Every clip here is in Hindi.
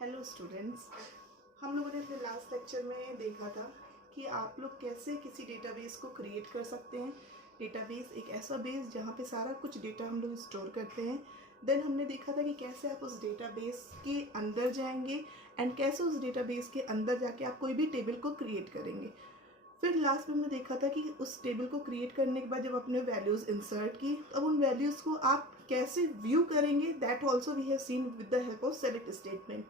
हेलो स्टूडेंट्स, हम लोगों ने अपने लास्ट लेक्चर में देखा था कि आप लोग कैसे किसी डेटाबेस को क्रिएट कर सकते हैं। डेटाबेस एक ऐसा बेस जहाँ पे सारा कुछ डेटा हम लोग स्टोर करते हैं। देन हमने देखा था कि कैसे आप उस डेटाबेस के अंदर जाएंगे एंड कैसे उस डेटाबेस के अंदर जाके आप कोई भी टेबल को क्रिएट करेंगे। फिर लास्ट में हमने देखा था कि उस टेबल को क्रिएट करने के बाद जब आपने वैल्यूज़ इंसर्ट की तो अब उन वैल्यूज़ को आप कैसे व्यू करेंगे, that also we have seen with the help of select statement.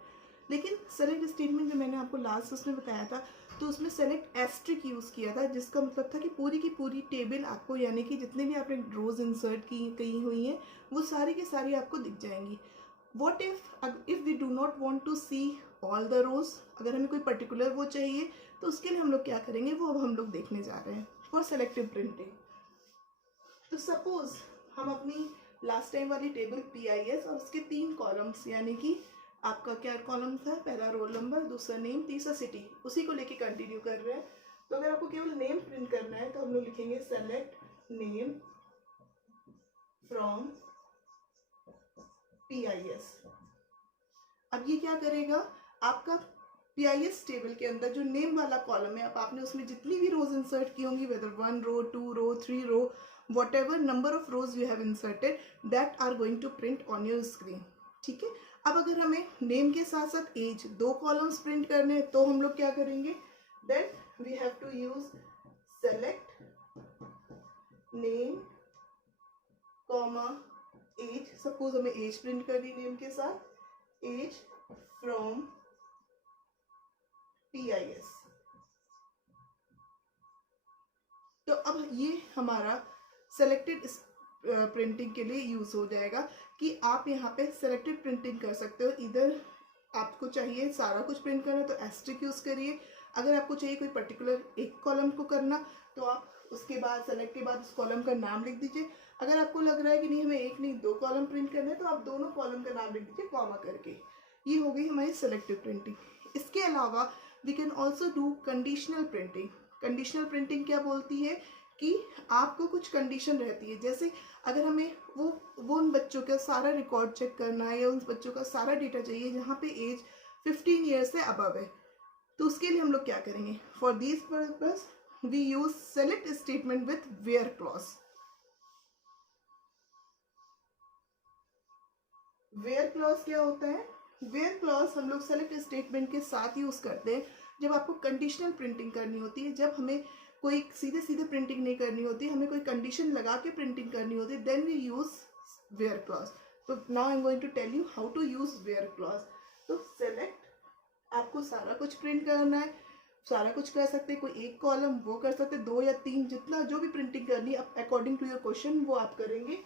लेकिन सेलेक्ट स्टेटमेंट जो मैंने आपको लास्ट उसमें बताया था तो उसमें सेलेक्ट एस्ट्रिक यूज़ किया था, जिसका मतलब था कि पूरी की पूरी टेबल आपको, यानी कि जितने भी आपने रोज इंसर्ट की हुई हैं वो सारी की सारी आपको दिख जाएंगी। What if we do not want to see all the rows, अगर हमें कोई पर्टिकुलर वो चाहिए तो उसके लिए हम लोग क्या करेंगे वो अब हम लोग देखने जा रहे हैं फॉर सेलेक्टिव प्रिंटिंग। तो सपोज हम अपनी लास्ट टाइम वाली टेबल PIS और उसके 3 कॉलम्स, यानी कि आपका क्या कॉलम था, पहला रोल नंबर, दूसरा नेम, तीसरा सिटी, उसी को लेके कंटिन्यू कर रहे हैं। तो अगर आपको केवल नेम प्रिंट करना है तो हम लोग लिखेंगे सेलेक्ट नेम फ्रॉम PIS। अब ये क्या करेगा, आपका PIS टेबल के अंदर जो नेम वाला कॉलम है, अब आपने उसमें जितनी भी रोज इंसर्ट की होंगी, whether 1 row, 2 row, 3 row, whatever number of rows you have inserted, that are going to print on your screen. ठीक है। अब अगर हमें नेम के साथ साथ एज, 2 कॉलम्स प्रिंट करने हैं तो हम लोग क्या करेंगे, then we have to use select name comma age. Suppose हमें एज प्रिंट करनी नेम के साथ, एज फ्रॉम PIS। तो अब ये हमारा सेलेक्टेड प्रिंटिंग के लिए यूज हो जाएगा कि आप यहाँ पे सेलेक्टेड प्रिंटिंग कर सकते हो। इधर आपको चाहिए सारा कुछ प्रिंट करना तो एस्ट्रिक यूज करिए, अगर आपको चाहिए कोई पर्टिकुलर एक कॉलम को करना तो आप उसके बाद सेलेक्ट के बाद उस कॉलम का नाम लिख दीजिए। अगर आपको लग रहा है कि नहीं हमें एक नहीं 2 कॉलम प्रिंट करना है तो आप दोनों कॉलम का नाम लिख दीजिए कॉमा करके। ये हो गई हमारी सेलेक्टिव प्रिंटिंग। इसके अलावा we can also do conditional printing. Conditional printing क्या बोलती है कि आपको कुछ कंडीशन रहती है, जैसे अगर हमें वो उन बच्चों का सारा रिकॉर्ड चेक करना है या उन बच्चों का सारा डेटा चाहिए जहाँ पे एज 15 ईयर्स से अबव है, तो उसके लिए हम लोग क्या करेंगे, for this purpose we use select statement with where clause. Where clause क्या होता है, वेयर क्लॉज हम लोग सेलेक्ट स्टेटमेंट के साथ यूज करते हैं जब आपको कंडीशनल प्रिंटिंग करनी होती है, जब हमें कोई सीधे सीधे प्रिंटिंग नहीं करनी होती, हमें कोई कंडीशन लगा के प्रिंटिंग करनी होती है, then we use where clause. तो now I am going to tell you how to use where clause. तो सेलेक्ट, आपको सारा कुछ प्रिंट करना है, सारा कुछ कर सकते हैं, कोई एक कॉलम वो कर सकते हैं, 2 या 3, जितना जो भी प्रिंटिंग करनी है अकॉर्डिंग टू योर क्वेश्चन वो आप करेंगे।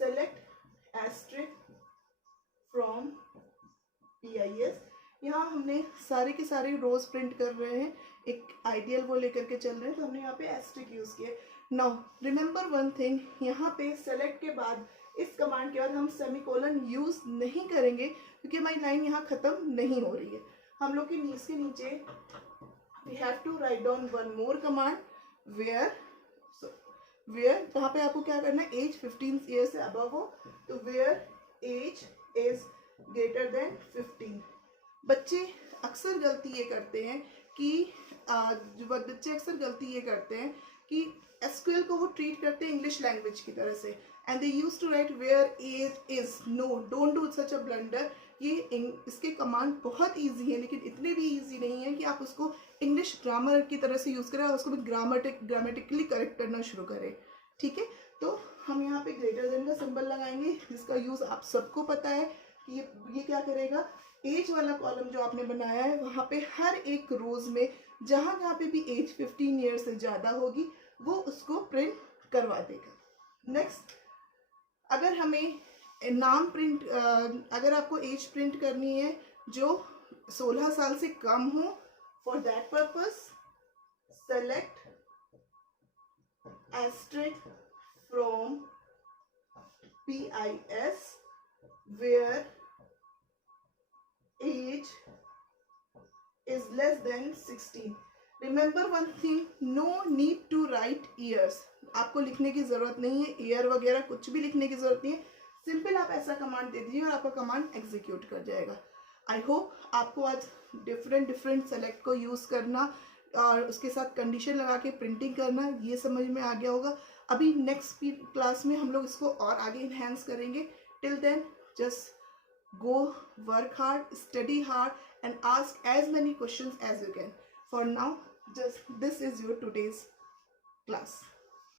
Select asterisk from PIS। यहाँ हमने सारे के सारे रोज प्रिंट कर रहे हैं, एक आइडियल वो लेकर के चल रहे हैं, तो हमने यहाँ पे एस्ट्रिक यूज किया। नाउ रिमेंबर वन थिंग, यहाँ पे सेलेक्ट के बाद इस कमांड के बाद हम सेमीकोलन यूज नहीं करेंगे क्योंकि हमारी लाइन यहाँ खत्म नहीं हो रही है। हम लोग के इसके नीचे we have to write down one more command, where जहाँ पे आपको क्या करना है, एज 15 ईयर से अबव हो, तो where age is greater than 15। बच्चे अक्सर गलती ये करते हैं कि कि SQL को वो ट्रीट करते हैं इंग्लिश लैंग्वेज की तरह से, and they use to write where age is. No, don't do such a blunder. ये इसके कमांड बहुत इजी है लेकिन इतने भी इजी नहीं है कि आप उसको इंग्लिश ग्रामर की तरह से यूज करें और उसको भी ग्रामेटिकली करेक्ट करना शुरू करें। ठीक है। तो हम यहाँ पे ग्रेटर देन का सिंबल लगाएंगे जिसका यूज आप सबको पता है कि ये क्या करेगा, एज वाला कॉलम जो आपने बनाया है वहाँ पे हर एक रोज में जहाँ जहाँ पे भी एज 15 ईयर से ज़्यादा होगी वो उसको प्रिंट करवा देगा। नेक्स्ट, अगर हमें नाम प्रिंट, अगर आपको एज प्रिंट करनी है जो 16 साल से कम हो, for that purpose select asterisk from PIS where age is less than 16। Remember one thing, no need to write years। आपको लिखने की जरूरत नहीं है, ईयर वगैरह कुछ भी लिखने की जरूरत नहीं है, सिंपल आप ऐसा कमांड दे दीजिए और आपका कमांड एग्जीक्यूट कर जाएगा। आई होप आपको आज डिफरेंट सेलेक्ट को यूज़ करना और उसके साथ कंडीशन लगा के प्रिंटिंग करना ये समझ में आ गया होगा। अभी नेक्स्ट क्लास में हम लोग इसको और आगे इन्हेंस करेंगे। Till then just go, work hard, study hard, and ask as many questions as you can. For now, just this is your today's class.